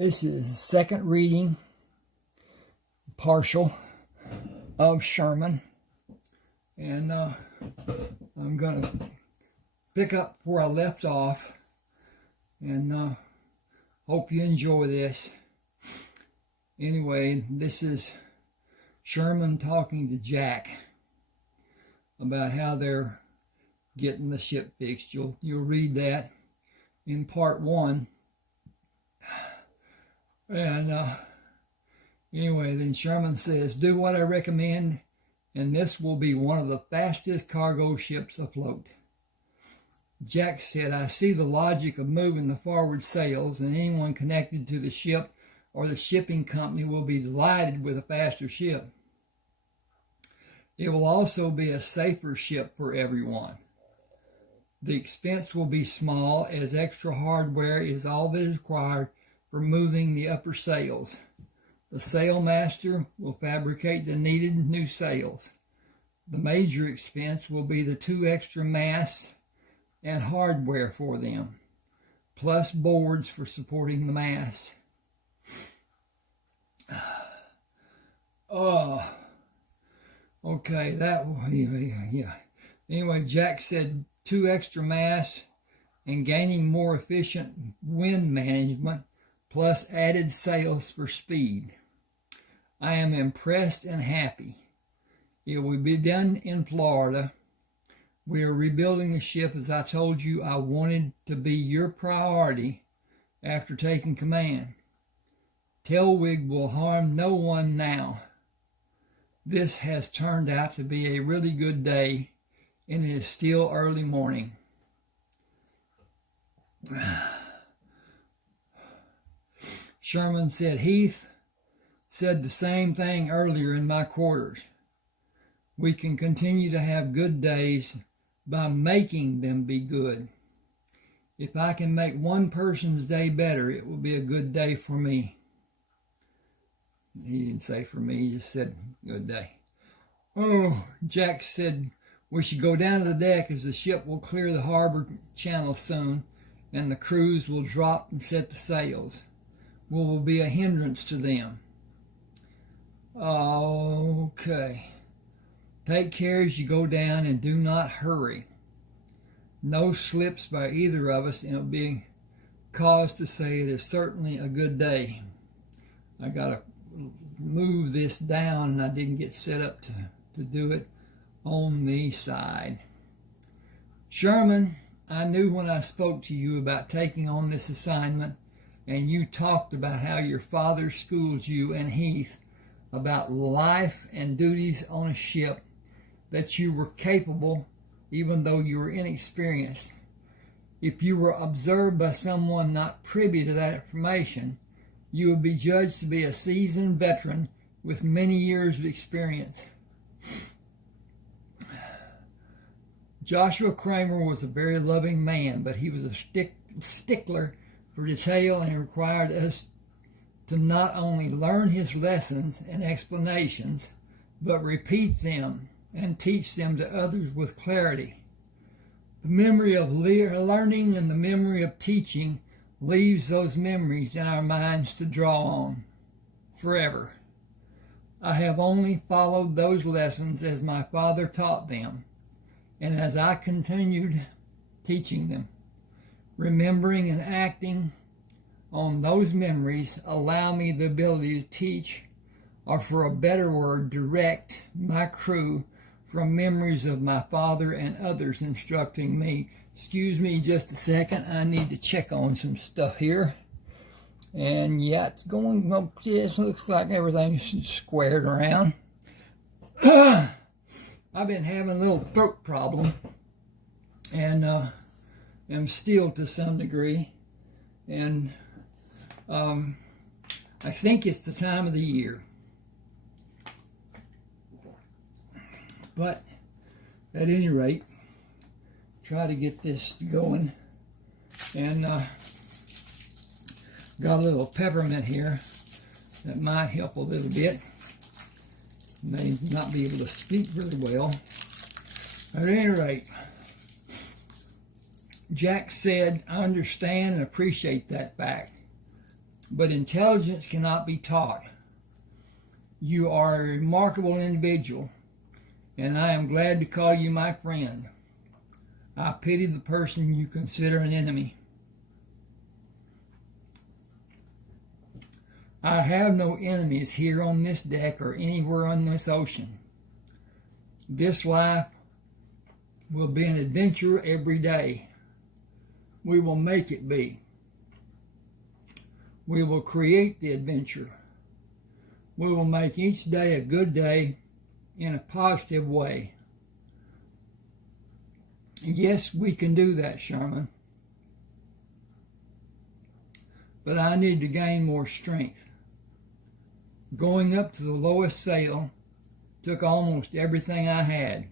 This is the second reading, partial, of Sherman. And I'm going to pick up where I left off. And hope you enjoy this. Anyway, this is Sherman talking to Jack about how they're getting the ship fixed. You'll read that in part 1. And anyway, then Sherman says, "Do what I recommend, and this will be one of the fastest cargo ships afloat." Jack said, "I see the logic of moving the forward sails, and anyone connected to the ship or the shipping company will be delighted with a faster ship. It will also be a safer ship for everyone. The expense will be small, as extra hardware is all that is required for moving the upper sails. The sailmaster will fabricate the needed new sails. The major expense will be the 2 extra masts and hardware for them, plus boards for supporting the masts." Okay, yeah. Anyway, Jack said 2 extra masts and gaining more efficient wind management, plus added sails for speed. "I am impressed and happy. It will be done in Florida. We are rebuilding the ship as I told you I wanted to be your priority after taking command. Tailwig will harm no one now. This has turned out to be a really good day, and it is still early morning." Sherman said, "Heath said the same thing earlier in my quarters. We can continue to have good days by making them be good. If I can make one person's day better, it will be a good day for me." He didn't say for me, he just said good day. Jack said, "We should go down to the deck, as the ship will clear the harbor channel soon, and the crews will drop and set the sails. We will be a hindrance to them." "Okay. Take care as you go down, and do not hurry. No slips by either of us, and it'll be cause to say it is certainly a good day." I gotta move this down, and I didn't get set up to do it on the side. "Sherman, I knew when I spoke to you about taking on this assignment, and you talked about how your father schooled you and Heath about life and duties on a ship, that you were capable even though you were inexperienced. If you were observed by someone not privy to that information, you would be judged to be a seasoned veteran with many years of experience. Joshua Crammer was a very loving man, but he was a stickler for detail, and he required us to not only learn his lessons and explanations, but repeat them and teach them to others with clarity. The memory of learning and the memory of teaching leaves those memories in our minds to draw on forever. I have only followed those lessons as my father taught them, and as I continued teaching them. Remembering and acting on those memories allow me the ability to teach, or for a better word, direct my crew from memories of my father and others instructing me." Excuse me just a second. I need to check on some stuff here. And yeah, it's going, well, it looks like everything's squared around. I've been having a little throat problem, and am still to some degree. And I think it's the time of the year. But at any rate, try to get this going. And got a little peppermint here that might help a little bit. May not be able to speak really well. At any rate, Jack said, "I understand and appreciate that fact. but intelligence cannot be taught. You are a remarkable individual, and I am glad to call you my friend. I pity the person you consider an enemy. I have no enemies here on this deck or anywhere on this ocean. This life will be an adventure every day. We will make it be. We will create the adventure. We will make each day a good day in a positive way. Yes, we can do that, Sherman. But I need to gain more strength. Going up to the lowest sail took almost everything I had.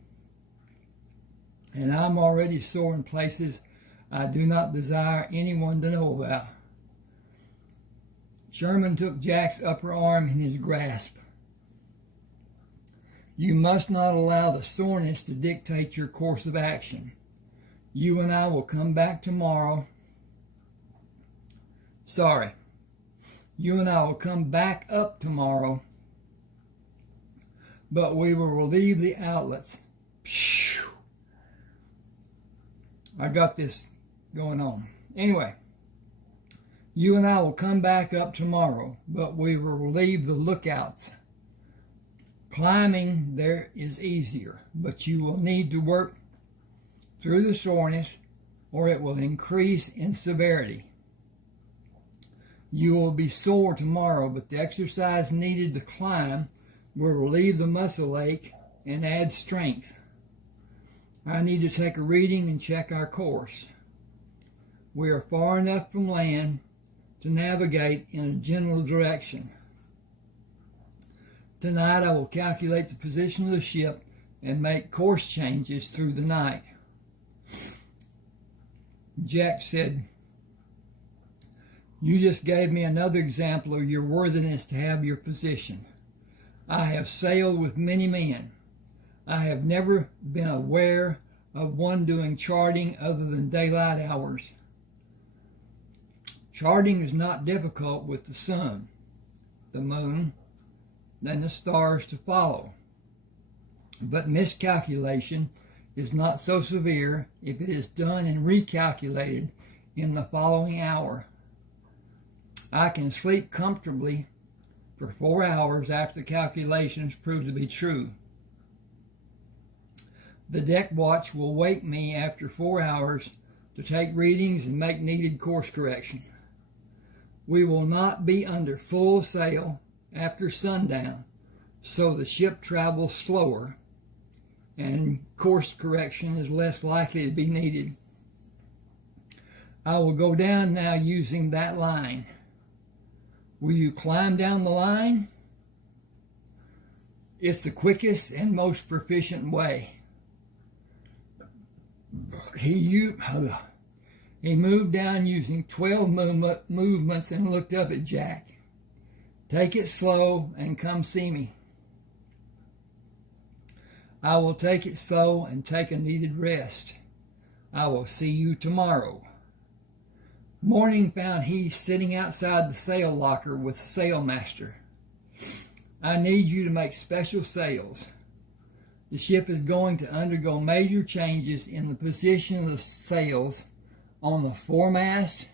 And I'm already sore in places I do not desire anyone to know about. Sherman took Jack's upper arm in his grasp. You must not allow the soreness to dictate your course of action. You and I will come back tomorrow. You and I will come back up tomorrow, but we will relieve the outlets. I got this going on. Anyway, you and I will come back up tomorrow, but we will relieve the lookouts. Climbing there is easier, but you will need to work through the soreness or it will increase in severity. You will be sore tomorrow, but the exercise needed to climb will relieve the muscle ache and add strength. I need to take a reading and check our course. We are far enough from land to navigate in a general direction. Tonight I will calculate the position of the ship and make course changes through the night. Jack said, you just gave me another example of your worthiness to have your position. I have sailed with many men. I have never been aware of one doing charting other than daylight hours. Charting is not difficult with the sun, the moon, and the stars to follow. But miscalculation is not so severe if it is done and recalculated in the following hour. I can sleep comfortably for 4 hours after the calculations prove to be true. The deck watch will wake me after 4 hours to take readings and make needed course correction. We will not be under full sail after sundown, so the ship travels slower and course correction is less likely to be needed. I will go down now using that line. Will you climb down the line? It's the quickest and most proficient way. He moved down using 12 movements and looked up at Jack. Take it slow and come see me. I will take it slow and take a needed rest. I will see you tomorrow. Morning found Heath sitting outside the sail locker with the sailmaster. I need you to make special sails. The ship is going to undergo major changes in the position of the sails on the foremast,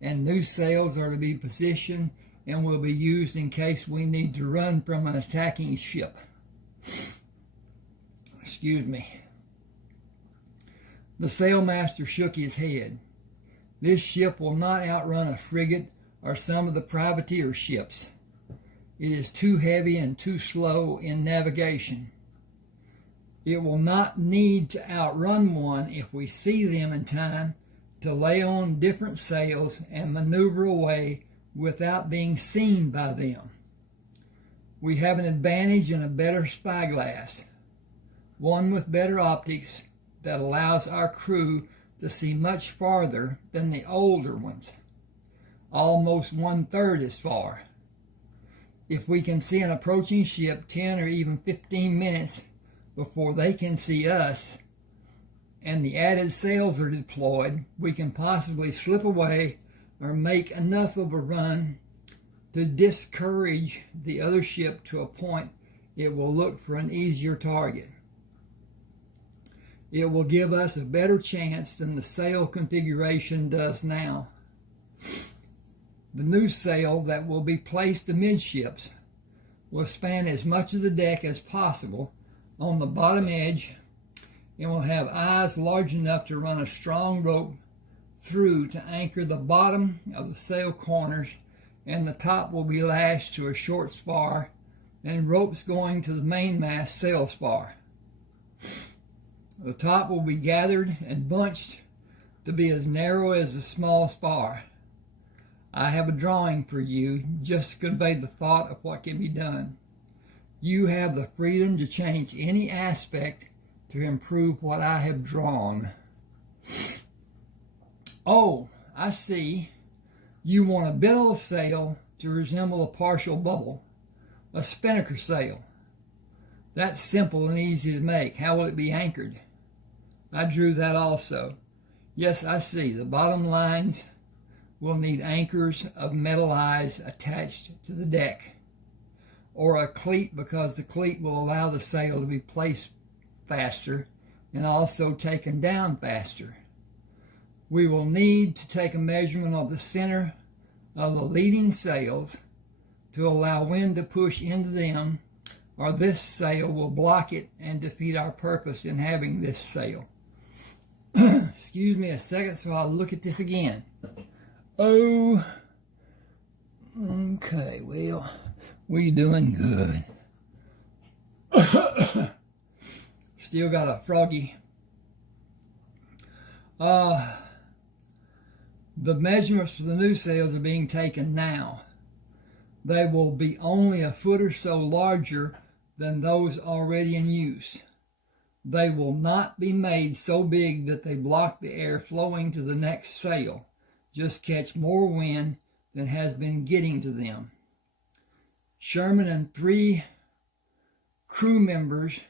and new sails are to be positioned and will be used in case we need to run from an attacking ship. Excuse me. The sailmaster shook his head. This ship will not outrun a frigate or some of the privateer ships. It is too heavy and too slow in navigation. It will not need to outrun one if we see them in time to lay on different sails and maneuver away without being seen by them. We have an advantage in a better spyglass, one with better optics that allows our crew to see much farther than the older ones, almost 1/3 as far. If we can see an approaching ship 10 or even 15 minutes before they can see us, and the added sails are deployed, we can possibly slip away or make enough of a run to discourage the other ship to a point it will look for an easier target. It will give us a better chance than the sail configuration does now. The new sail that will be placed amidships will span as much of the deck as possible on the bottom edge and will have eyes large enough to run a strong rope through to anchor the bottom of the sail corners, and the top will be lashed to a short spar and ropes going to the mainmast sail spar. The top will be gathered and bunched to be as narrow as a small spar. I have a drawing for you just to convey the thought of what can be done. You have the freedom to change any aspect to improve what I have drawn. Oh, I see. You want a billow sail to resemble a partial bubble, a spinnaker sail. That's simple and easy to make. How will it be anchored? I drew that also. Yes, I see. The bottom lines will need anchors of metal eyes attached to the deck, or a cleat, because the cleat will allow the sail to be placed faster and also taken down faster. We will need to take a measurement of the center of the leading sails to allow wind to push into them, or this sail will block it and defeat our purpose in having this sail. Excuse me a second, so I'll look at this again. Oh, okay, well, we're doing good. Still got a froggy. The measurements for the new sails are being taken now. They will be only a foot or so larger than those already in use. They will not be made so big that they block the air flowing to the next sail, just catch more wind than has been getting to them. Sherman and 3 crew members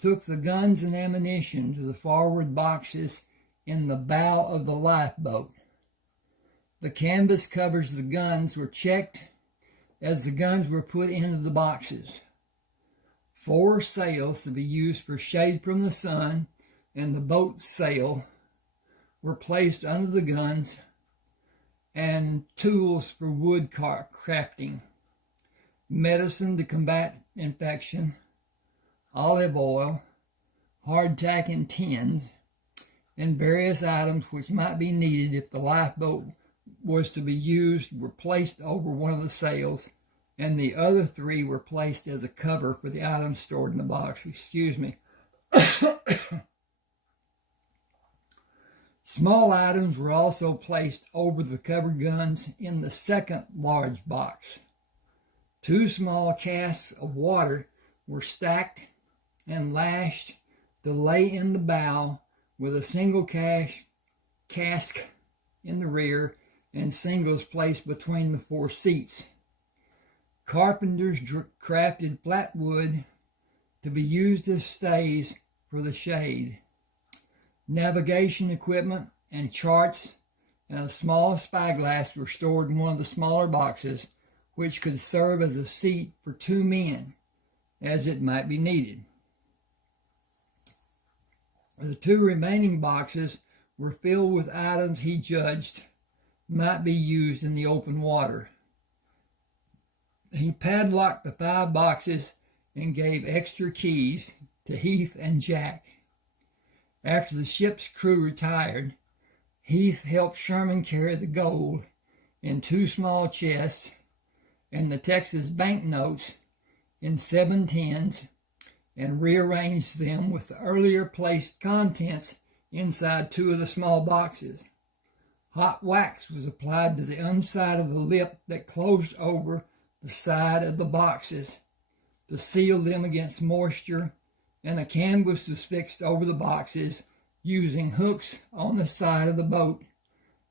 took the guns and ammunition to the forward boxes in the bow of the lifeboat. The canvas covers of the guns were checked as the guns were put into the boxes. 4 sails to be used for shade from the sun and the boat's sail were placed under the guns, and tools for wood crafting, medicine to combat infection, olive oil, hardtack in tins, and various items which might be needed if the lifeboat was to be used were placed over one of the sails, and the other 3 were placed as a cover for the items stored in the box. Excuse me. Small items were also placed over the covered guns in the second large box. 2 small casks of water were stacked and lashed to lay in the bow, with a single cask in the rear and singles placed between the 4 seats. Carpenters crafted flat wood to be used as stays for the shade. Navigation equipment and charts and a small spyglass were stored in one of the smaller boxes, which could serve as a seat for 2 men, as it might be needed. The 2 remaining boxes were filled with items he judged might be used in the open water. He padlocked the 5 boxes and gave extra keys to Heath and Jack. After the ship's crew retired, Heath helped Sherman carry the gold in 2 small chests and the Texas banknotes in 7 tins, and rearranged them with the earlier placed contents inside 2 of the small boxes. Hot wax was applied to the underside of the lip that closed over the side of the boxes to seal them against moisture, and a canvas was fixed over the boxes using hooks on the side of the boat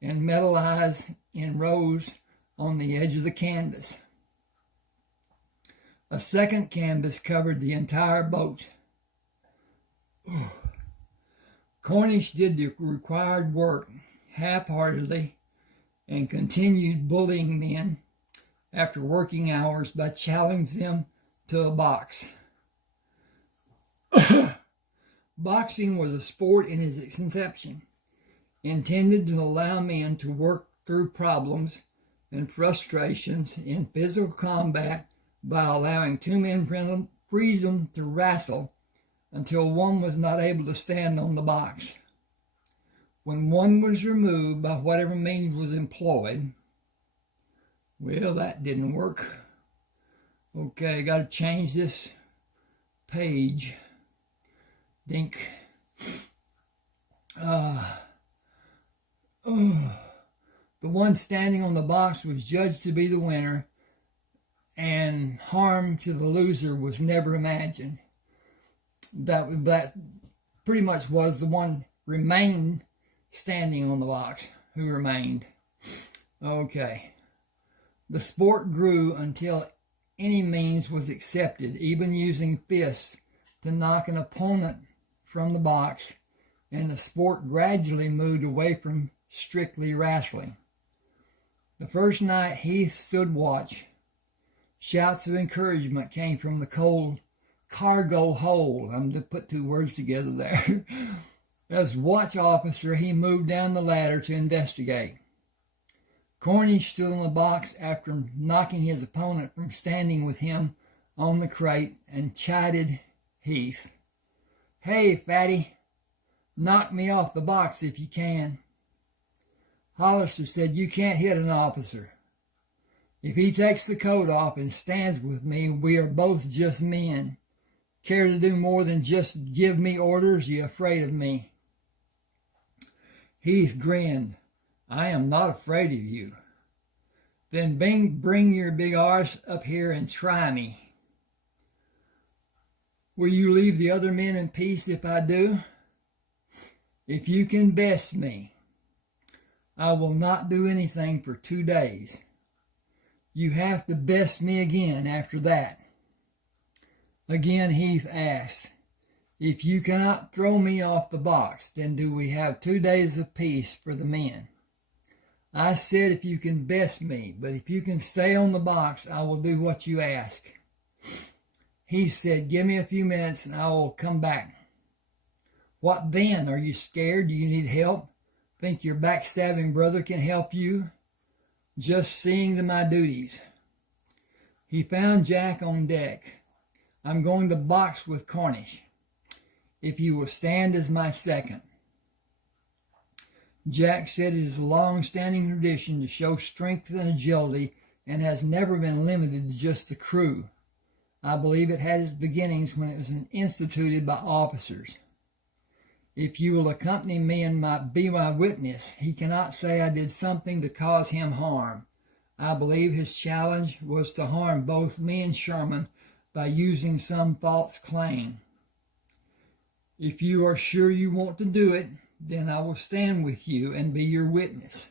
and metal eyes in rows on the edge of the canvas. A second canvas covered the entire boat. Cornish did the required work half-heartedly, and continued bullying men after working hours by challenging them to a box. Boxing was a sport in its inception, intended to allow men to work through problems and frustrations in physical combat by allowing two men freedom to wrestle until one was not able to stand on the box. When one was removed by whatever means was employed, well, that didn't work. Okay, got to change this page. Dink. The one standing on the box was judged to be the winner, and harm to the loser was never imagined. That pretty much was the one remained standing on the box who remained. Okay. The sport grew until any means was accepted, even using fists to knock an opponent from the box, and the sport gradually moved away from strictly wrestling. The first night Heath stood watch. Shouts of encouragement came from the cold cargo hold. I'm to put two words together there. As watch officer, he moved down the ladder to investigate. Cornish stood on the box after knocking his opponent from standing with him on the crate and chided Heath. "Hey, fatty, knock me off the box if you can." Hollister said, "You can't hit an officer. If he takes the coat off and stands with me, we are both just men. Care to do more than just give me orders? You afraid of me?" Heath grinned. "I am not afraid of you." "Then bring your big arse up here and try me." "Will you leave the other men in peace if I do?" "If you can best me, I will not do anything for 2 days. You have to best me again after that." Again Heath asked, "If you cannot throw me off the box, then do we have 2 days of peace for the men?" "I said if you can best me, but if you can stay on the box, I will do what you ask." He said, "Give me a few minutes and I will come back." "What then? Are you scared? Do you need help? Think your backstabbing brother can help you?" "Just seeing to my duties." He found Jack on deck. "I'm going to box with Cornish, if you will stand as my second." Jack said it is a long-standing tradition to show strength and agility and has never been limited to just the crew. I believe it had its beginnings when it was instituted by officers. "If you will accompany me and be my witness, he cannot say I did something to cause him harm. I believe his challenge was to harm both me and Sherman by using some false claim. If you are sure you want to do it, then I will stand with you and be your witness,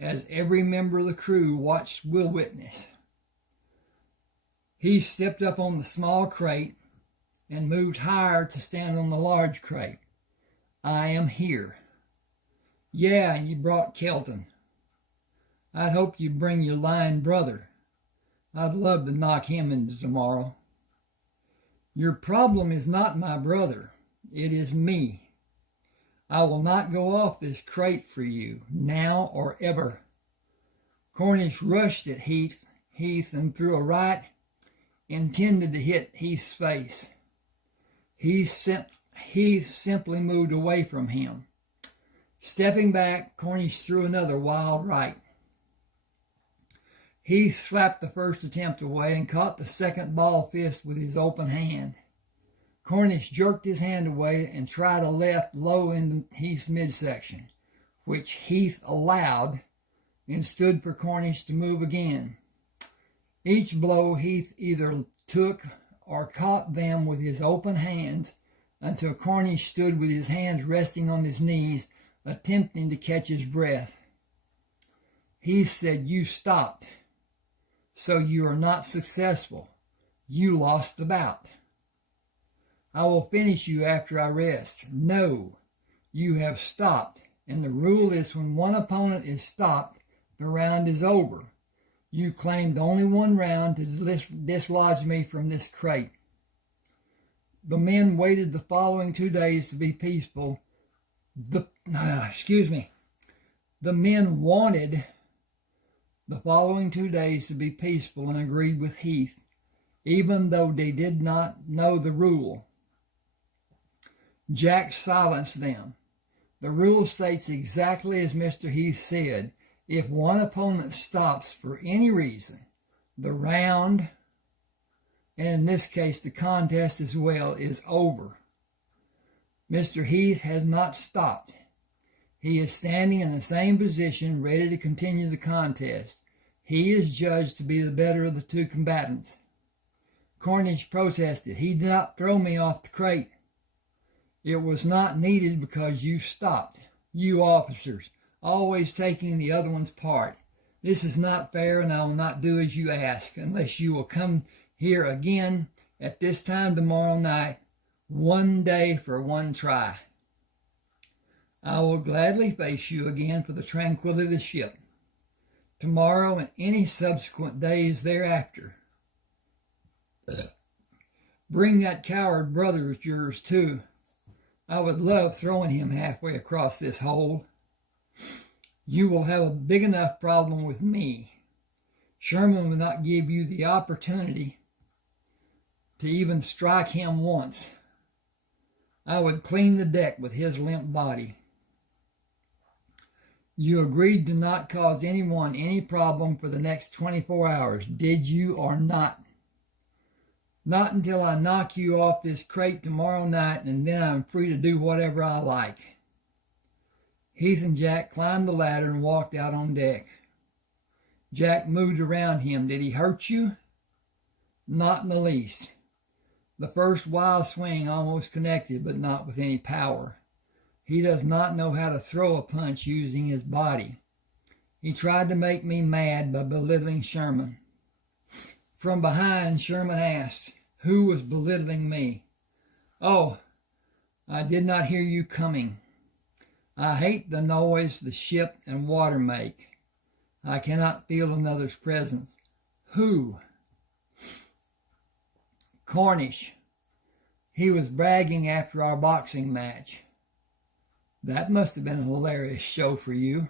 as every member of the crew watched will witness." He stepped up on the small crate and moved higher to stand on the large crate. "I am here." "Yeah, and you brought Kelton. I'd hope you'd bring your lying brother. I'd love to knock him into tomorrow." "Your problem is not my brother. It is me. I will not go off this crate for you, now or ever." Cornish rushed at Heath and threw a right intended to hit Heath's face. Heath simply moved away from him. Stepping back, Cornish threw another wild right. Heath slapped the first attempt away and caught the second ball fist with his open hand. Cornish jerked his hand away and tried a left low in Heath's midsection, which Heath allowed and stood for Cornish to move again. Each blow Heath either took or caught them with his open hands until Cornish stood with his hands resting on his knees, attempting to catch his breath. Heath said, "You stopped, so you are not successful. You lost the bout. I will finish you after I rest." "No, you have stopped, and the rule is when one opponent is stopped, The round is over. You claimed only one round to dislodge me from this crate. The men waited the following 2 days to be peaceful. The men wanted the following 2 days to be peaceful and agreed with Heath, even though they did not know the rule. Jack silenced them. The rule states exactly as Mr. Heath said. If one opponent stops for any reason, the round, and in this case the contest as well, is over. Mr. Heath has not stopped. He is standing in the same position, ready to continue the contest. He is judged to be the better of the two combatants. Cornish protested. He did not throw me off the crate. It was not needed because you stopped. You officers, always taking the other one's part. This is not fair, and I will not do as you ask unless you will come here again at this time tomorrow night, 1 day for one try. I will gladly face you again for the tranquility of the ship, tomorrow and any subsequent days thereafter. Bring that coward brother of yours, too. I would love throwing him halfway across this hole. You will have a big enough problem with me. Sherman will not give you the opportunity to even strike him once. I would clean the deck with his limp body. You agreed to not cause anyone any problem for the next 24 hours, did you or not? Not until I knock you off this crate tomorrow night, and then I'm free to do whatever I like. Heath and Jack climbed the ladder and walked out on deck. Jack moved around him. Did he hurt you? Not in the least. The first wild swing almost connected, but not with any power. He does not know how to throw a punch using his body. He tried to make me mad by belittling Sherman. From behind, Sherman asked, who was belittling me? Oh, I did not hear you coming. I hate the noise the ship and water make. I cannot feel another's presence. Who? Cornish. He was bragging after our boxing match. That must have been a hilarious show for you.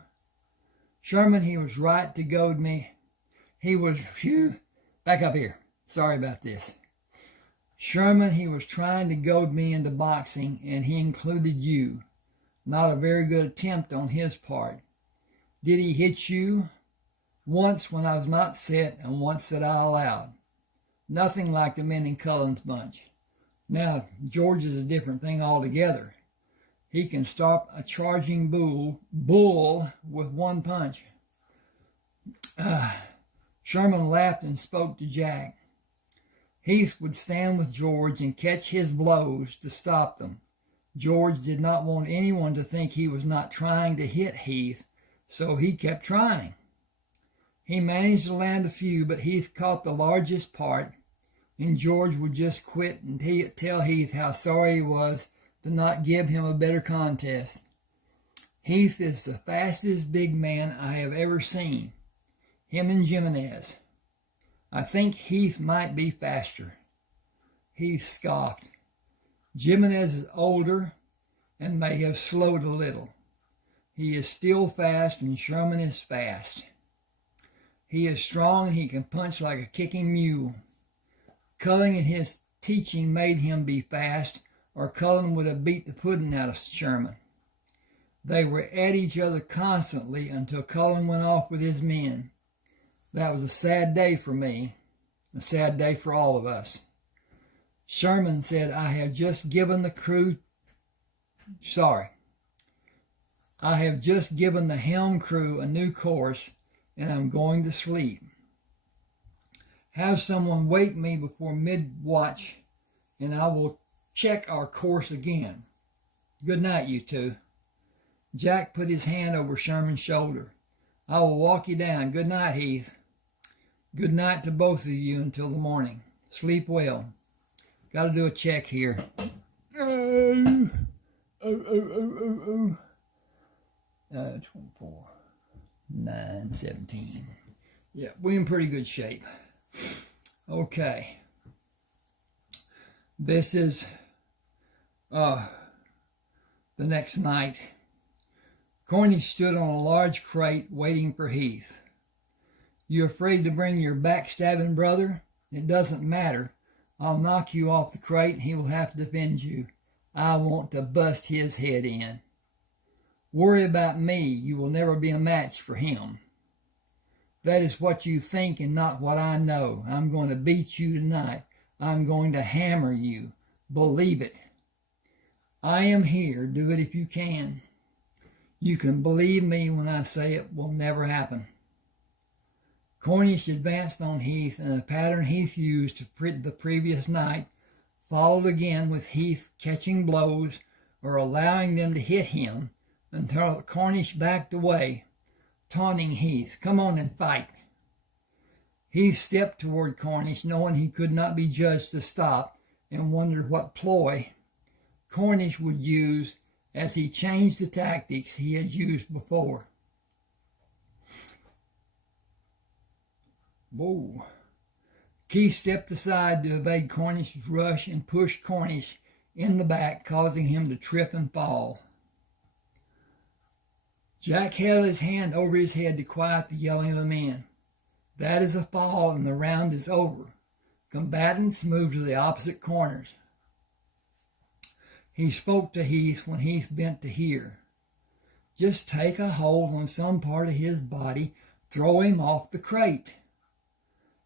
Sherman, he was right to goad me. He was, back up here. Sorry about this. Sherman, he was trying to goad me into boxing, and he included you. Not a very good attempt on his part. Did he hit you? Once when I was not set, and once that I allowed. Nothing like the men in Cullen's bunch. Now, George is a different thing altogether. He can stop a charging bull with one punch. Sherman laughed and spoke to Jack. Heath would stand with George and catch his blows to stop them. George did not want anyone to think he was not trying to hit Heath, so he kept trying. He managed to land a few, but Heath caught the largest part, and George would just quit and tell Heath how sorry he was to not give him a better contest. Heath is the fastest big man I have ever seen. Him and Jimenez. I think Heath might be faster. Heath scoffed. Jimenez is older and may have slowed a little. He is still fast, and Sherman is fast. He is strong, and he can punch like a kicking mule. Cullen and his teaching made him be fast, or Cullen would have beat the pudding out of Sherman. They were at each other constantly until Cullen went off with his men. That was a sad day for me, a sad day for all of us. Sherman said, I have just given the helm crew a new course, and I'm going to sleep. Have someone wake me before mid-watch, and I will check our course again. Good night, you two. Jack put his hand over Sherman's shoulder. I will walk you down. Good night, Heath. Good night to both of you until the morning. Sleep well. Got to do a check here. 24. 9:17. Yeah, we're in pretty good shape. Okay. This is the next night. Cornish stood on a large crate waiting for Heath. You afraid to bring your backstabbing brother? It doesn't matter. I'll knock you off the crate and he will have to defend you. I want to bust his head in. Worry about me. You will never be a match for him. That is what you think and not what I know. I'm going to beat you tonight. I'm going to hammer you. Believe it. I am here. Do it if you can. You can believe me when I say it will never happen. Cornish advanced on Heath, and the pattern Heath used the previous night followed again, with Heath catching blows or allowing them to hit him until Cornish backed away, taunting Heath, "Come on and fight." Heath stepped toward Cornish, knowing he could not be judged to stop, and wondered what ploy Cornish would use as he changed the tactics he had used before. Whoa. Keith stepped aside to evade Cornish's rush and pushed Cornish in the back, causing him to trip and fall. Jack held his hand over his head to quiet the yelling of the men. That is a fall, and the round is over. Combatants moved to the opposite corners. He spoke to Heath when Heath bent to hear. Just take a hold on some part of his body, throw him off the crate.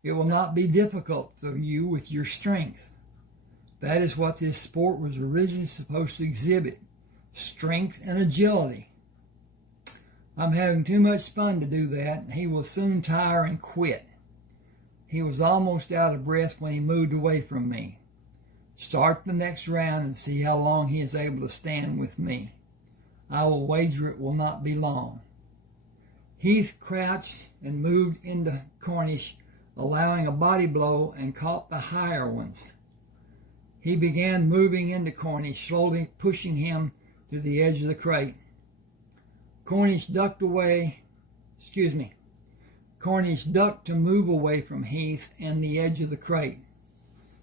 It will not be difficult for you with your strength. That is what this sport was originally supposed to exhibit, strength and agility. I'm having too much fun to do that, and he will soon tire and quit. He was almost out of breath when he moved away from me. Start the next round and see how long he is able to stand with me. I will wager it will not be long. Heath crouched and moved into Cornish, allowing a body blow, and caught the higher ones. He began moving into Cornish, slowly pushing him to the edge of the crate. Cornish ducked to move away from Heath and the edge of the crate.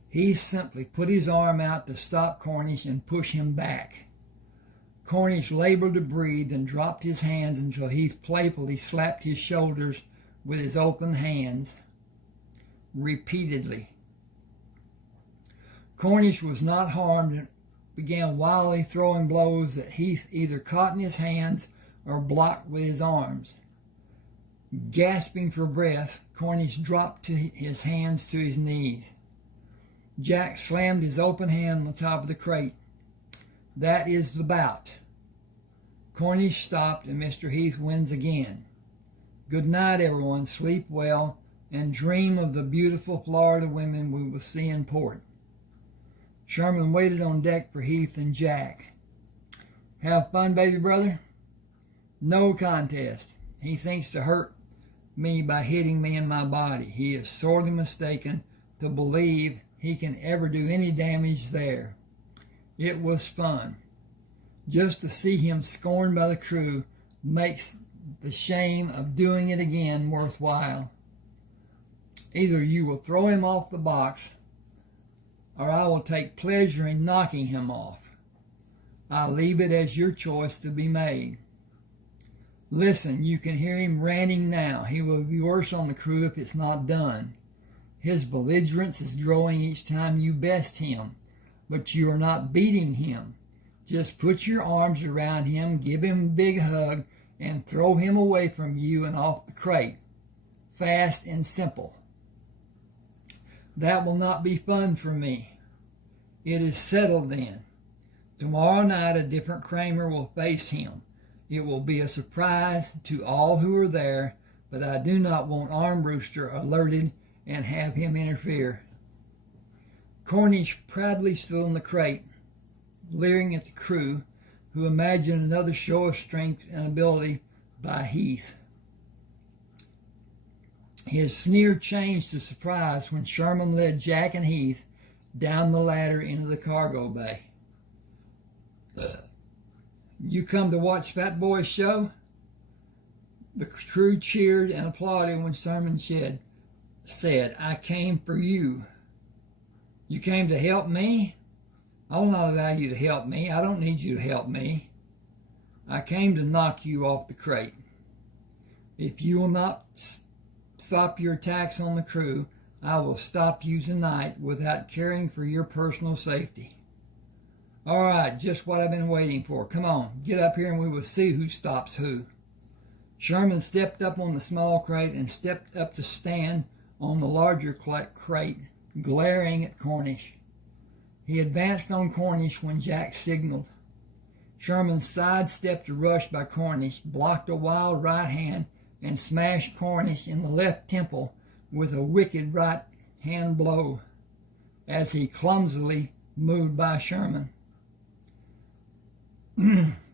Heath simply put his arm out to stop Cornish and push him back. Cornish labored to breathe and dropped his hands until Heath playfully slapped his shoulders with his open hands repeatedly. Cornish was not harmed and began wildly throwing blows that Heath either caught in his hands or blocked with his arms. Gasping for breath, Cornish dropped his hands to his knees. Jack slammed his open hand on the top of the crate. That is the bout. Cornish stopped, and Mr. Heath wins again. Good night, everyone. Sleep well, and dream of the beautiful Florida women we will see in port. Sherman waited on deck for Heath and Jack. Have fun, baby brother? No contest. He thinks to hurt me by hitting me in my body. He is sorely mistaken to believe he can ever do any damage there. It was fun. Just to see him scorned by the crew makes the shame of doing it again worthwhile. Either you will throw him off the box, or I will take pleasure in knocking him off. I leave it as your choice to be made. Listen, you can hear him ranting now. He will be worse on the crew if it's not done. His belligerence is growing each time you best him, but you are not beating him. Just put your arms around him, give him a big hug, and throw him away from you and off the crate. Fast and simple. That will not be fun for me. It is settled then. Tomorrow night a different Crammer will face him. It will be a surprise to all who are there, but I do not want Armbruster alerted and have him interfere. Cornish proudly stood on the crate, leering at the crew, who imagined another show of strength and ability by Heath. His sneer changed to surprise when Sherman led Jack and Heath down the ladder into the cargo bay. You come to watch Fat Boy's show? The crew cheered and applauded when Sherman said, "I came for you." "You came to help me?" "I will not allow you to help me. I don't need you to help me. I came to knock you off the crate. If you will not stop your attacks on the crew, I will stop you tonight without caring for your personal safety." "All right, just what I've been waiting for. Come on, get up here and we will see who stops who." Sherman stepped up on the small crate and stepped up to stand on the larger crate, glaring at Cornish. He advanced on Cornish when Jack signaled. Sherman sidestepped a rush by Cornish, blocked a wild right hand, and smashed Cornish in the left temple with a wicked right hand blow as he clumsily moved by Sherman.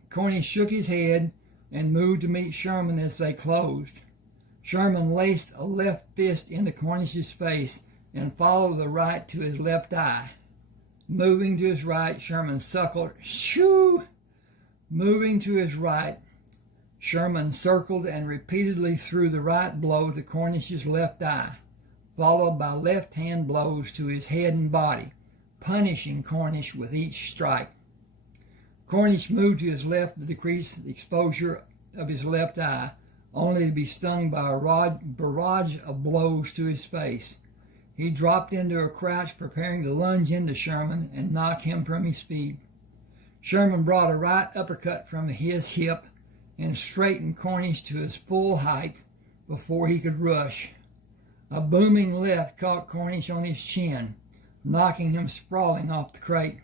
Cornish shook his head and moved to meet Sherman as they closed. Sherman laced a left fist into Cornish's face and followed the right to his left eye. Moving to his right, Sherman circled. Moving to his right, Sherman circled and repeatedly threw the right blow to Cornish's left eye, followed by left-hand blows to his head and body, punishing Cornish with each strike. Cornish moved to his left to decrease the exposure of his left eye, only to be stung by a barrage of blows to his face. He dropped into a crouch, preparing to lunge into Sherman and knock him from his feet. Sherman brought a right uppercut from his hip and straightened Cornish to his full height before he could rush. A booming left caught Cornish on his chin, knocking him sprawling off the crate.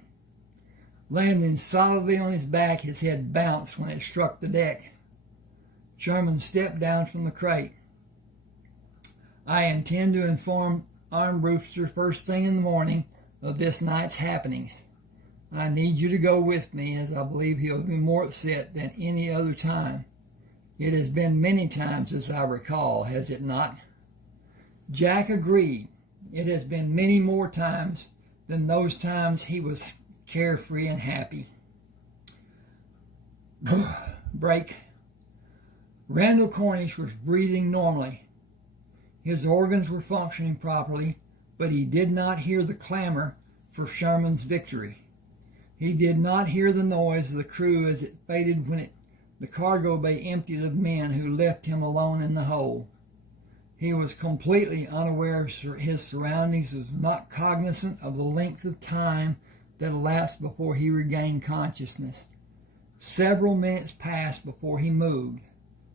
Landing solidly on his back, his head bounced when it struck the deck. Sherman stepped down from the crate. "I intend to inform Armbruster first thing in the morning of this night's happenings. I need you to go with me, as I believe he'll be more upset than any other time. It has been many times, as I recall, has it not?" Jack agreed. It has been many more times than those times he was carefree and happy. Break. Randall Cornish was breathing normally. His organs were functioning properly, but he did not hear the clamor for Sherman's victory. He did not hear the noise of the crew as it faded when the cargo bay emptied of men who left him alone in the hold. He was completely unaware of his surroundings, was not cognizant of the length of time that elapsed before he regained consciousness. Several minutes passed before he moved,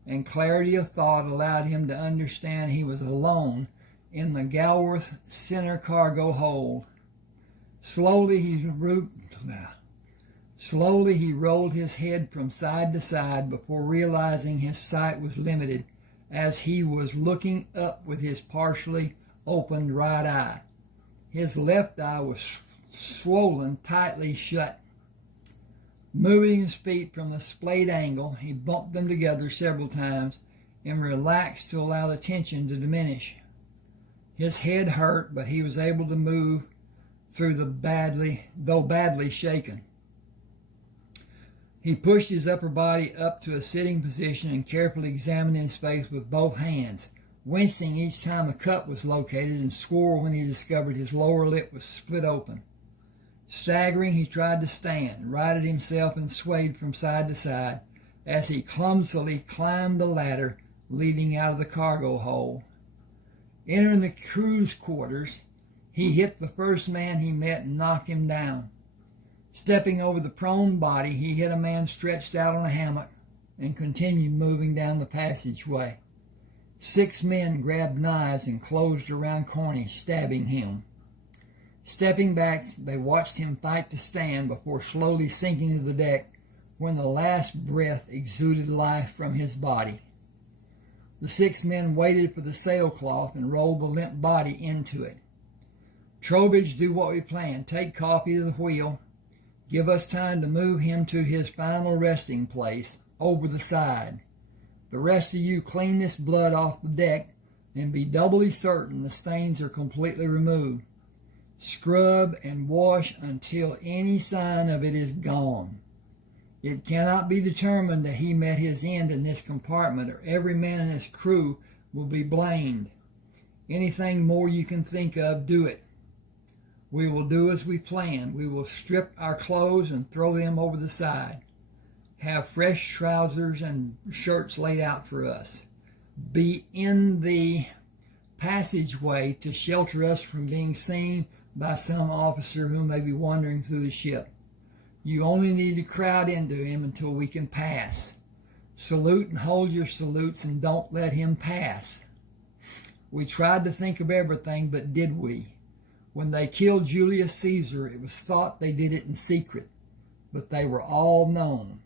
and clarity of thought allowed him to understand he was alone in the Galworth center cargo hold. Slowly he rolled his head from side to side before realizing his sight was limited as he was looking up with his partially opened right eye. His left eye was swollen tightly shut. Moving his feet from the splayed angle, he bumped them together several times and relaxed to allow the tension to diminish. His head hurt, but he was able to move through though badly shaken. He pushed his upper body up to a sitting position and carefully examined his face with both hands, wincing each time a cut was located, and swore when he discovered his lower lip was split open. Staggering, he tried to stand, righted himself, and swayed from side to side as he clumsily climbed the ladder leading out of the cargo hold. Entering the crew's quarters, he hit the first man he met and knocked him down. Stepping over the prone body, he hit a man stretched out on a hammock and continued moving down the passageway. 6 men grabbed knives and closed around Cornish, stabbing him. Stepping back, they watched him fight to stand before slowly sinking to the deck when the last breath exuded life from his body. The 6 men waited for the sailcloth and rolled the limp body into it. "Trowbridge, do what we planned. Take Coffee to the wheel. Give us time to move him to his final resting place, over the side. The rest of you clean this blood off the deck and be doubly certain the stains are completely removed. Scrub and wash until any sign of it is gone. It cannot be determined that he met his end in this compartment, or every man in his crew will be blamed. Anything more you can think of, do it. We will do as we planned. We will strip our clothes and throw them over the side. Have fresh trousers and shirts laid out for us. Be in the passageway to shelter us from being seen by some officer who may be wandering through the ship. You only need to crowd into him until we can pass. Salute and hold your salutes and don't let him pass. We tried to think of everything, but did we? When they killed Julius Caesar, it was thought they did it in secret, but they were all known.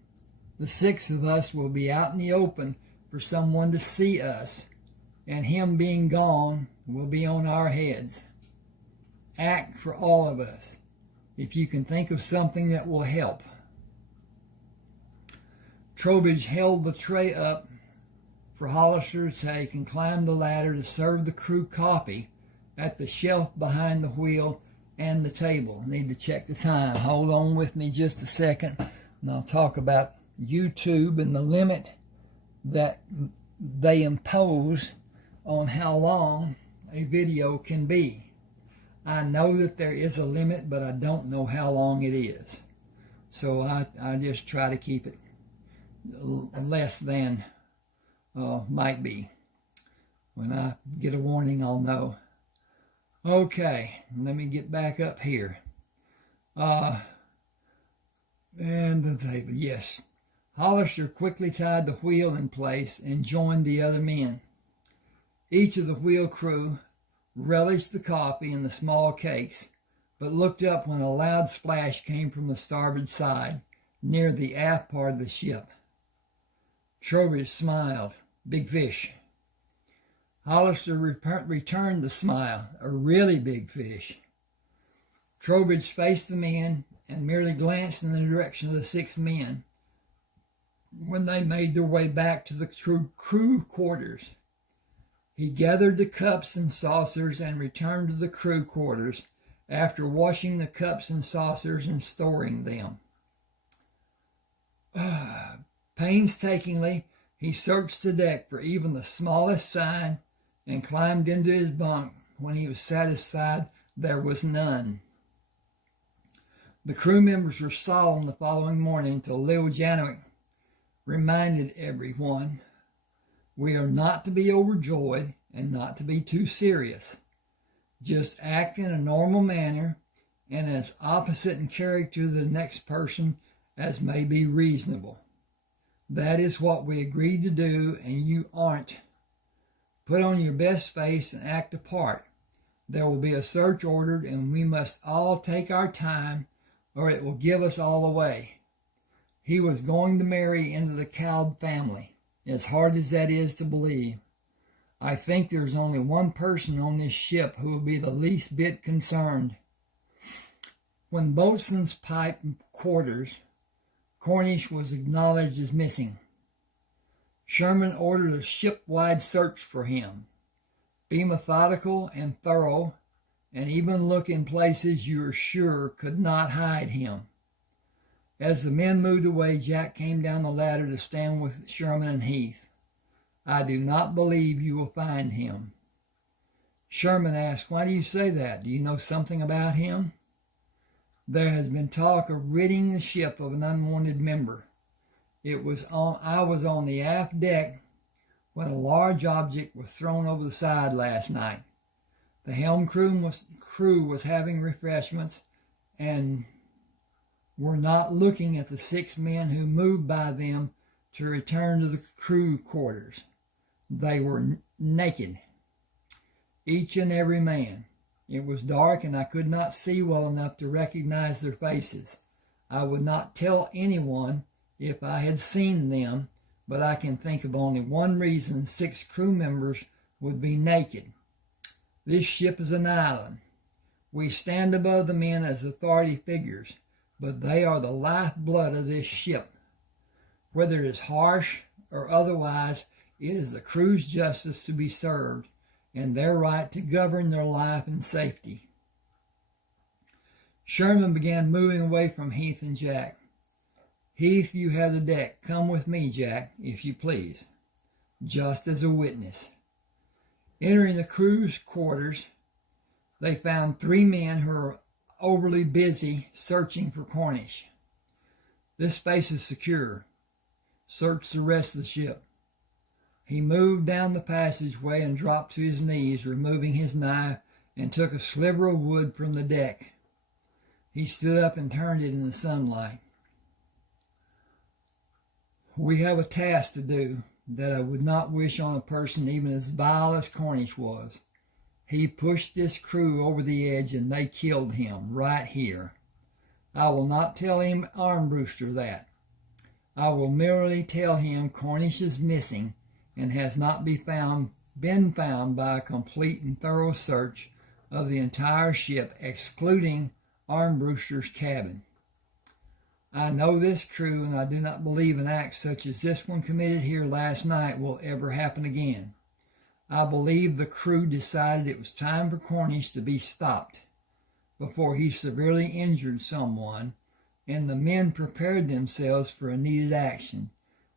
The 6 of us will be out in the open for someone to see us, and him being gone will be on our heads. Act for all of us, if you can think of something that will help. Trowbridge held the tray up for Hollister to take and climbed the ladder to serve the crew coffee at the shelf behind the wheel and the table. Need to check the time. Hold on with me just a second, and I'll talk about YouTube and the limit that they impose on how long a video can be. I know that there is a limit, but I don't know how long it is. So I just try to keep it less than might be. When I get a warning, I'll know. Okay, let me get back up here. And the table, yes. Hollister quickly tied the wheel in place and joined the other men. Each of the wheel crew relished the coffee and the small cakes, but looked up when a loud splash came from the starboard side, near the aft part of the ship. Trowbridge smiled. Big fish. Hollister returned the smile. A really big fish. Trowbridge faced the men and merely glanced in the direction of the 6 men when they made their way back to the crew quarters. He gathered the cups and saucers and returned to the crew quarters after washing the cups and saucers and storing them. Painstakingly, he searched the deck for even the smallest sign and climbed into his bunk when he was satisfied there was none. The crew members were solemn the following morning till Lil Janowick reminded everyone, we are not to be overjoyed and not to be too serious. Just act in a normal manner and as opposite in character to the next person as may be reasonable. That is what we agreed to do, and you aren't. Put on your best face and act a part. There will be a search ordered, and we must all take our time, or it will give us all away. He was going to marry into the Cowd family, as hard as that is to believe. I think there's only one person on this ship who will be the least bit concerned. When boatswain's pipe quarters, Cornish was acknowledged as missing. Sherman ordered a ship-wide search for him. Be methodical and thorough, and even look in places you are sure could not hide him. As the men moved away, Jack came down the ladder to stand with Sherman and Heath. I do not believe you will find him. Sherman asked, why do you say that? Do you know something about him? There has been talk of ridding the ship of an unwanted member. I was on the aft deck when a large object was thrown over the side last night. The helm crew was having refreshments and were not looking at the 6 men who moved by them to return to the crew quarters. They were naked, each and every man. It was dark, and I could not see well enough to recognize their faces. I would not tell anyone if I had seen them, but I can think of only one reason 6 crew members would be naked. This ship is an island. We stand above the men as authority figures, but they are the lifeblood of this ship. Whether it is harsh or otherwise, it is the crew's justice to be served, and their right to govern their life and safety. Sherman began moving away from Heath and Jack. Heath, you have the deck. Come with me, Jack, if you please, just as a witness. Entering the crew's quarters, they found 3 men who were overly busy searching for Cornish. This space is secure. Search the rest of the ship. He moved down the passageway and dropped to his knees, removing his knife, and took a sliver of wood from the deck. He stood up and turned it in the sunlight. We have a task to do that I would not wish on a person even as vile as Cornish was. He pushed this crew over the edge and they killed him right here. I will not tell him Armbruster that. I will merely tell him Cornish is missing and has not been found by a complete and thorough search of the entire ship, excluding Armbruster's cabin. I know this crew, and I do not believe an act such as this one committed here last night will ever happen again. I believe the crew decided it was time for Cornish to be stopped before he severely injured someone, and the men prepared themselves for a needed action.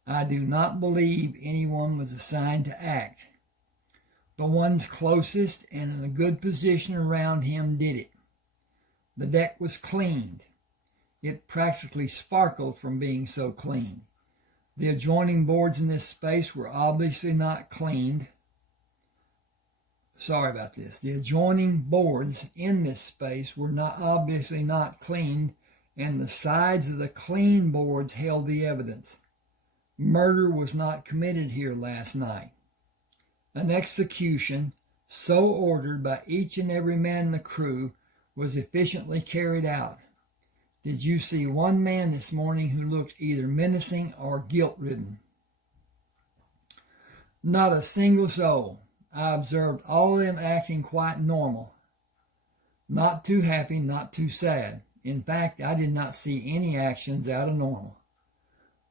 I do not believe anyone was assigned to act. The ones closest and in a good position around him did it. The deck was cleaned. It practically sparkled from being so clean. The adjoining boards in this space were obviously not cleaned. Sorry about this. The adjoining boards in this space were obviously not cleaned, and the sides of the clean boards held the evidence. Murder was not committed here last night. An execution, so ordered by each and every man in the crew, was efficiently carried out. Did you see one man this morning who looked either menacing or guilt-ridden? Not a single soul. I observed all of them acting quite normal. Not too happy, not too sad. In fact, I did not see any actions out of normal.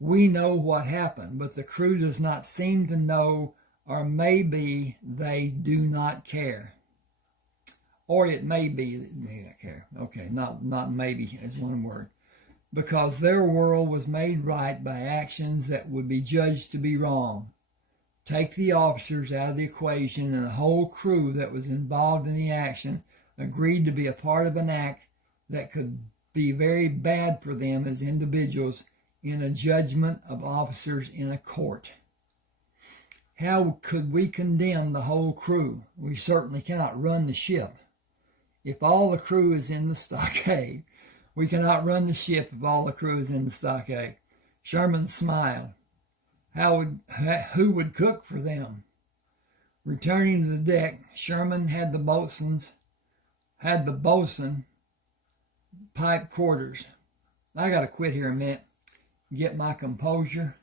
We know what happened, but the crew does not seem to know, or maybe they do not care. Or it may be that they don't care. Okay, not maybe as one word. Because their world was made right by actions that would be judged to be wrong. Take the officers out of the equation, and the whole crew that was involved in the action agreed to be a part of an act that could be very bad for them as individuals in a judgment of officers in a court. How could we condemn the whole crew? We certainly cannot run the ship. If all the crew is in the stockade, we cannot run the ship if all the crew is in the stockade. Sherman smiled. Who would cook for them? Returning to the deck, Sherman had the boatswain pipe quarters. I got to quit here a minute, get my composure,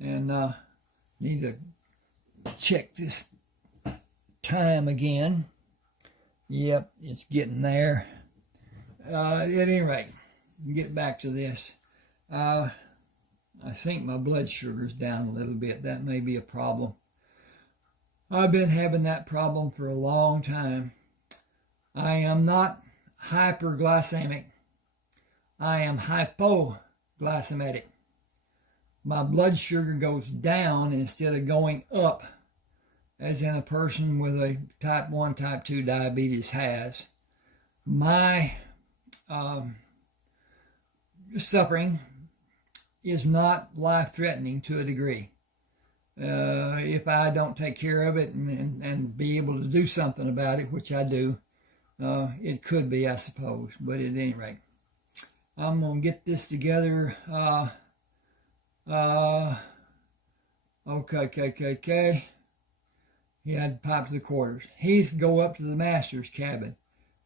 and need to check this time again. Yep, it's getting there. At any rate, get back to this. I think my blood sugar's down a little bit. That may be a problem. I've been having that problem for a long time. I am not hyperglycemic. I am hypoglycemic. My blood sugar goes down instead of going up, as in a person with a type 1, type 2 diabetes has. My suffering is not life-threatening to a degree. If I don't take care of it and be able to do something about it, which I do, it could be, I suppose. But at any rate, I'm going to get this together. Okay. He had to pipe to the quarters. Heath, go up to the master's cabin.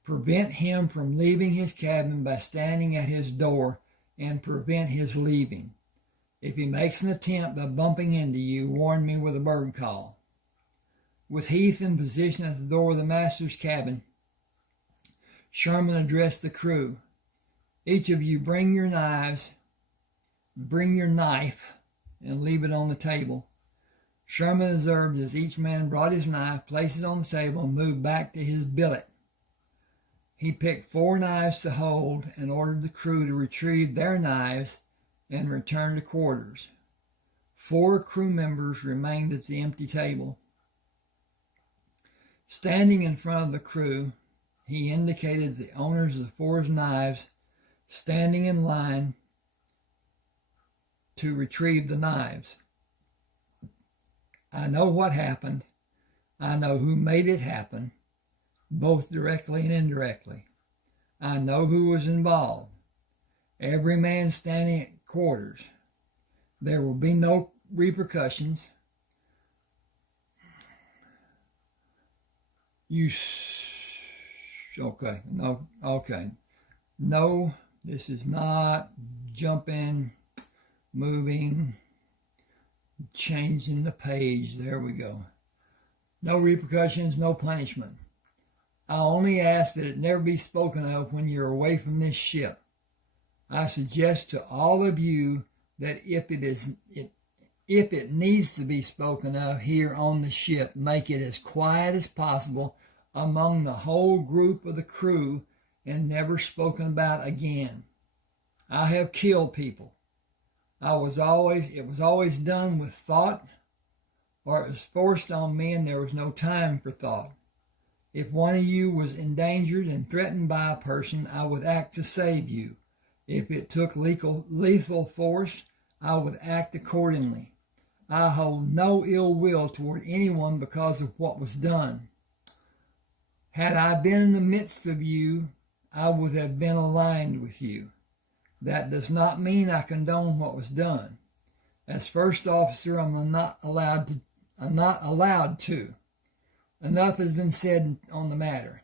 Prevent him from leaving his cabin by standing at his door, and prevent his leaving. If he makes an attempt by bumping into you, warn me with a bird call. With Heath in position at the door of the master's cabin, Sherman addressed the crew. Each of you bring your knife, and leave it on the table. Sherman observed as each man brought his knife, placed it on the table, and moved back to his billet. He picked 4 knives to hold and ordered the crew to retrieve their knives and returned to quarters. 4 crew members remained at the empty table. Standing in front of the crew, he indicated the owners of 4 knives standing in line to retrieve the knives. I know what happened. I know who made it happen, both directly and indirectly. I know who was involved. Every man standing at quarters. There will be no repercussions. No, this is not jumping, moving, changing the page. There we go. No repercussions, no punishment. I only ask that it never be spoken of when you're away from this ship. I suggest to all of you that if it needs to be spoken of here on the ship, make it as quiet as possible among the whole group of the crew and never spoken about again. I have killed people. It was always done with thought, or it was forced on me and there was no time for thought. If one of you was endangered and threatened by a person, I would act to save you. If it took lethal force, I would act accordingly. I hold no ill will toward anyone because of what was done. Had I been in the midst of you, I would have been aligned with you. That does not mean I condone what was done. As first officer, I'm not allowed to. Enough has been said on the matter.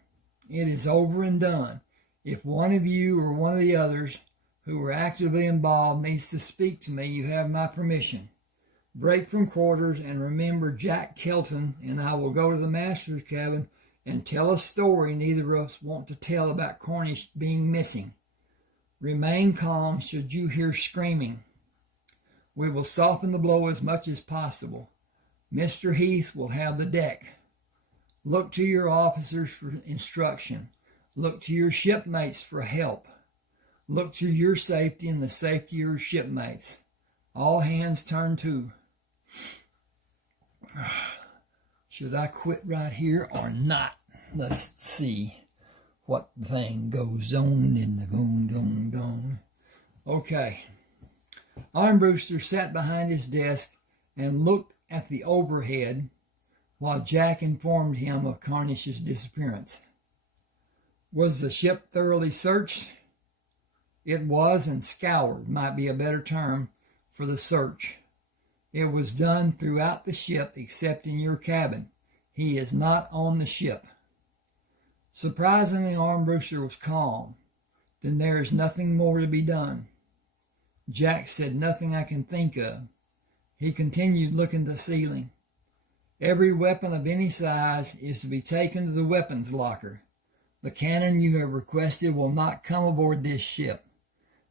It is over and done. If one of you or one of the others who were actively involved needs to speak to me, you have my permission. Break from quarters and remember Jack Kelton, and I will go to the master's cabin and tell a story neither of us want to tell about Cornish being missing. Remain calm should you hear screaming. We will soften the blow as much as possible. Mr. Heath will have the deck. Look to your officers for instruction. Look to your shipmates for help. Look to your safety and the safety of your shipmates. All hands turn to. Should I quit right here or not? Let's see what thing goes on in the gong. Okay. Armbruster sat behind his desk and looked at the overhead while Jack informed him of Cornish's disappearance. Was the ship thoroughly searched? It was, and scoured might be a better term for the search. It was done throughout the ship except in your cabin. He is not on the ship. Surprisingly, Armbruster was calm. Then there is nothing more to be done. Jack said, nothing I can think of. He continued looking at the ceiling. Every weapon of any size is to be taken to the weapons locker. The cannon you have requested will not come aboard this ship.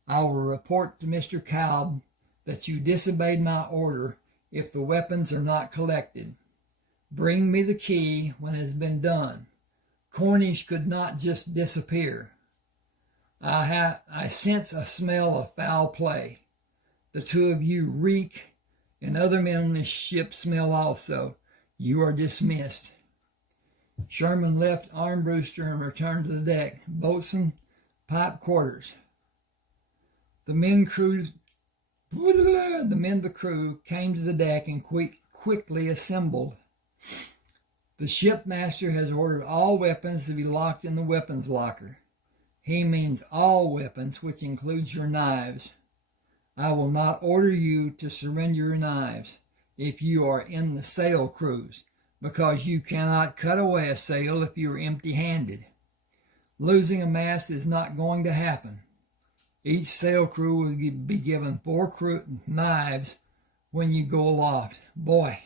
I will report to Mr. Kalb that you disobeyed my order if the weapons are not collected. Bring me the key when it has been done. Cornish could not just disappear. I sense a smell of foul play. The 2 of you reek, and other men on this ship smell also. You are dismissed. Sherman left Armbruster and returned to the deck. Boatswain, pipe quarters. The men of the crew came to the deck and quickly assembled. The shipmaster has ordered all weapons to be locked in the weapons locker. He means all weapons, which includes your knives. I will not order you to surrender your knives if you are in the sail cruise, because you cannot cut away a sail if you are empty-handed. Losing a mast is not going to happen. Each sail crew will be given 4 knives when you go aloft. Boy,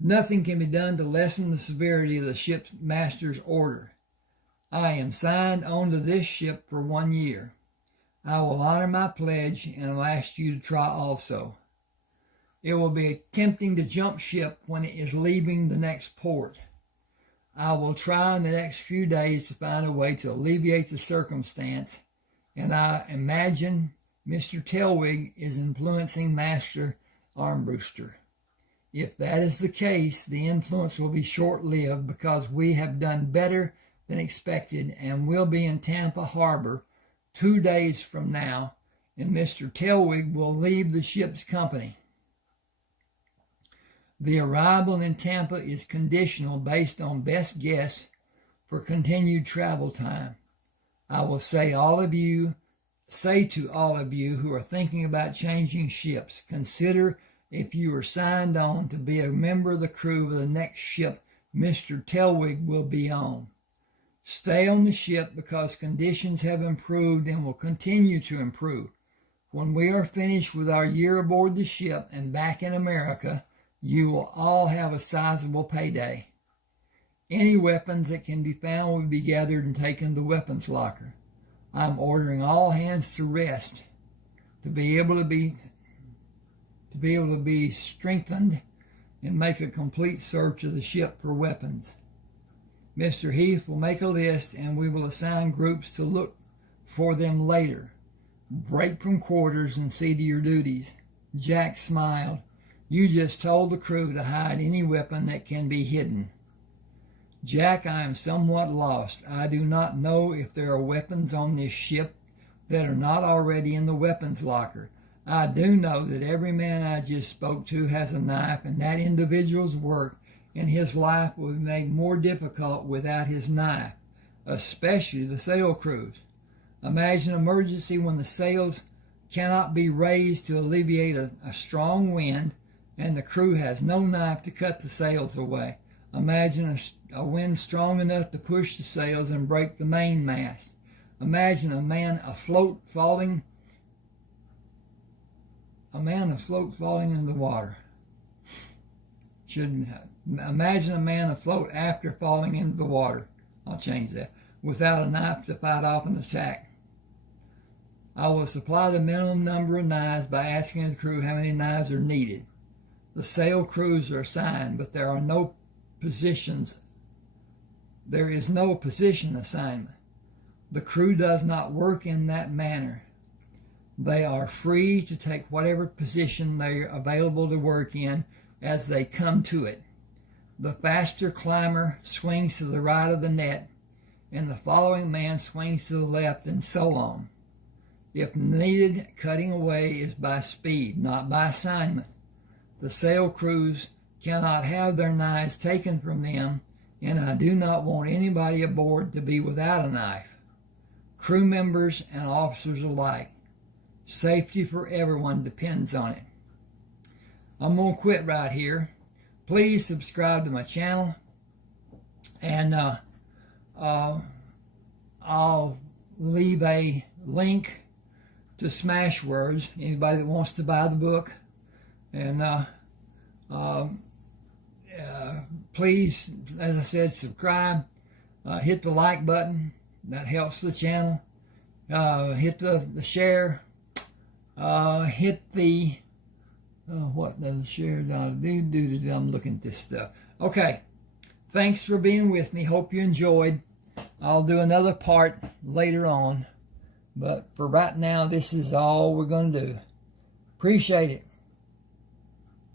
nothing can be done to lessen the severity of the ship's master's order. I am signed onto this ship for 1 year. I will honor my pledge and will ask you to try also. It will be tempting to jump ship when it is leaving the next port. I will try in the next few days to find a way to alleviate the circumstance, and I imagine Mr. Telwig is influencing Master Armbruster. If that is the case, the influence will be short-lived because we have done better than expected and will be in Tampa Harbor 2 days from now, and Mr. Telwig will leave the ship's company. The arrival in Tampa is conditional based on best guess for continued travel time. I will say to all of you who are thinking about changing ships, consider if you are signed on to be a member of the crew of the next ship Mr. Telwig will be on. Stay on the ship because conditions have improved and will continue to improve. When we are finished with our year aboard the ship and back in America, you will all have a sizable payday. Any weapons that can be found will be gathered and taken to the weapons locker. I'm ordering all hands to rest to be able to be strengthened and make a complete search of the ship for weapons. Mr. Heath will make a list and we will assign groups to look for them later. Break from quarters and see to your duties. Jack smiled. You just told the crew to hide any weapon that can be hidden. Jack, I am somewhat lost. I do not know if there are weapons on this ship that are not already in the weapons locker. I do know that every man I just spoke to has a knife, and that individual's work and his life will be made more difficult without his knife, especially the sail crews. Imagine an emergency when the sails cannot be raised to alleviate a strong wind and the crew has no knife to cut the sails away. Imagine a wind strong enough to push the sails and break the mainmast. Imagine a man afloat falling into the water. Imagine a man afloat after falling into the water. I'll change that. Without a knife to fight off an attack. I will supply the minimum number of knives by asking the crew how many knives are needed. The sail crews are assigned, but there is no position assignment. The crew does not work in that manner. They are free to take whatever position they are available to work in as they come to it. The faster climber swings to the right of the net, and the following man swings to the left, and so on. If needed, cutting away is by speed, not by assignment. The sail crews cannot have their knives taken from them, and I do not want anybody aboard to be without a knife. Crew members and officers alike. Safety for everyone depends on it. I'm going to quit right here. Please subscribe to my channel, and I'll leave a link to Smashwords, anybody that wants to buy the book. And please, as I said, subscribe, hit the like button, that helps the channel, hit the share, hit the what does the share do? I'm looking at this stuff. Okay, thanks for being with me. Hope you enjoyed. I'll do another part later on, but for right now, this is all we're going to do. Appreciate it.